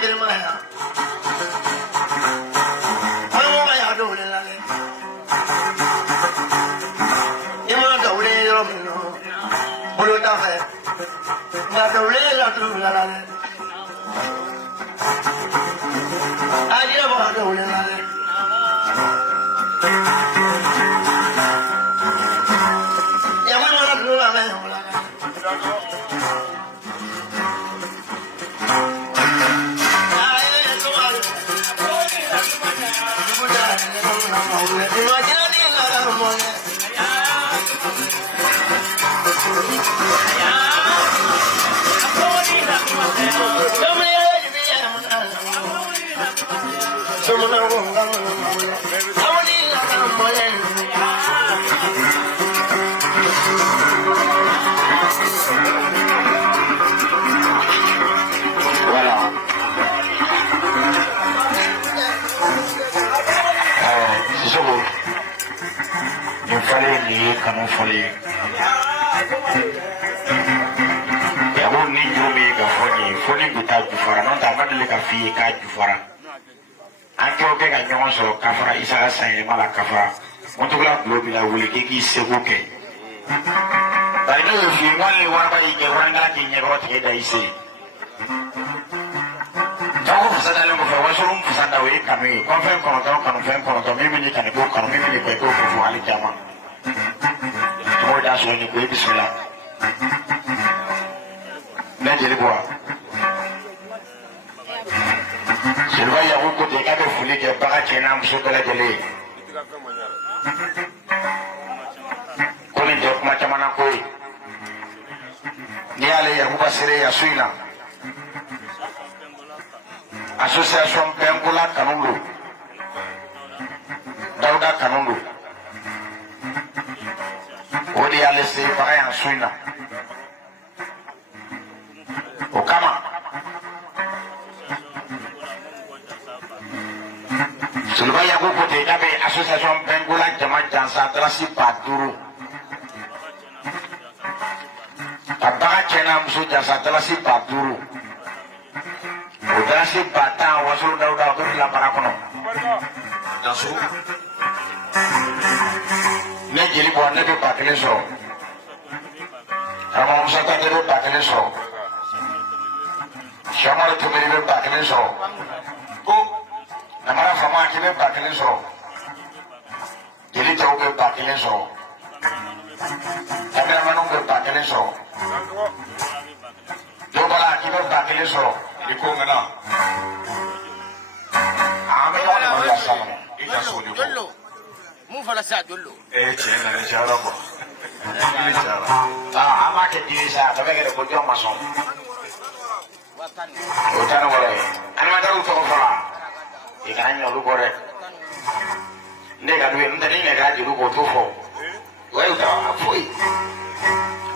kiri ma ya. Ọlọ́wọ́ ma yà dùn lẹ́la lẹ́. Ìmọ̀ dọ̀wúlé yọrọ mi lọ. Bolo dáfẹ́. Nga dọ̀wúlé yọrọ dùn lẹ́la lẹ́. Ayé bọ̀ dọ̀wúlé lẹ́la lẹ́. Yàrá mi wà dùn lẹ́la lẹ́. Kamu foli ya bo ni jumi ga foni bita jufara non ta madele ka fi ka jufara anto ke ga nyon so kafara isa sai mala kafara motula globi la wuli ke ki sebo ke dai no fi wali wa ba ke wanga ki nyego te dai se tawo fasada le mo fa wasorum fasada we kanu ko fe ko to mi ni kan ko kan mi ni ko ko ali jama More dash when you go bismillah. Najeri boa. Silva ya huko de kabe fuli ke baka chena msukala jele. Kuli jok macam mana koi. Ni ale ya huba sire ya suina. Association Pengula Kanundu. Dauda Kanundu. Odi ale se para yang suina. Okama. Sulba ya ko te kabe association Bengula jama jansa trasi paturu. Tabaka chena musu jansa trasi paturu. Udrasi bata wasul dauda ko la para kono. Jansu. Ne jeli bo ne be bakele so ama musata ne be bakele so shamara to be bakele so ko namara fama ki be bakele so jeli to be bakele so kamera manu be bakele so do bala ki be bakele so iko ngana ame ko ne ya sama ija so ni ko Mufala sa dulu. Cina ni cara apa? Ini cara. Ama ke desa, tapi kita kerja masuk. Hutan boleh. Anu ada utuh kepala. Ikannya lu boleh. Ni kan duit, nanti ni kan jiru kotor fo. Wah udah, fui.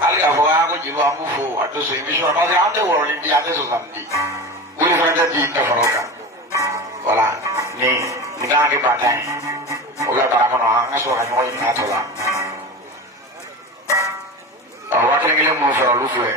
Alga fo aku jiru aku fo. Atau sih misal ada ante orang ini ada sesuatu. Boleh kerja di kepala. Wala, ni kan kita pakai. Oga para kono anga so hanyo ina tola. Awak lagi le mo fa lu fe.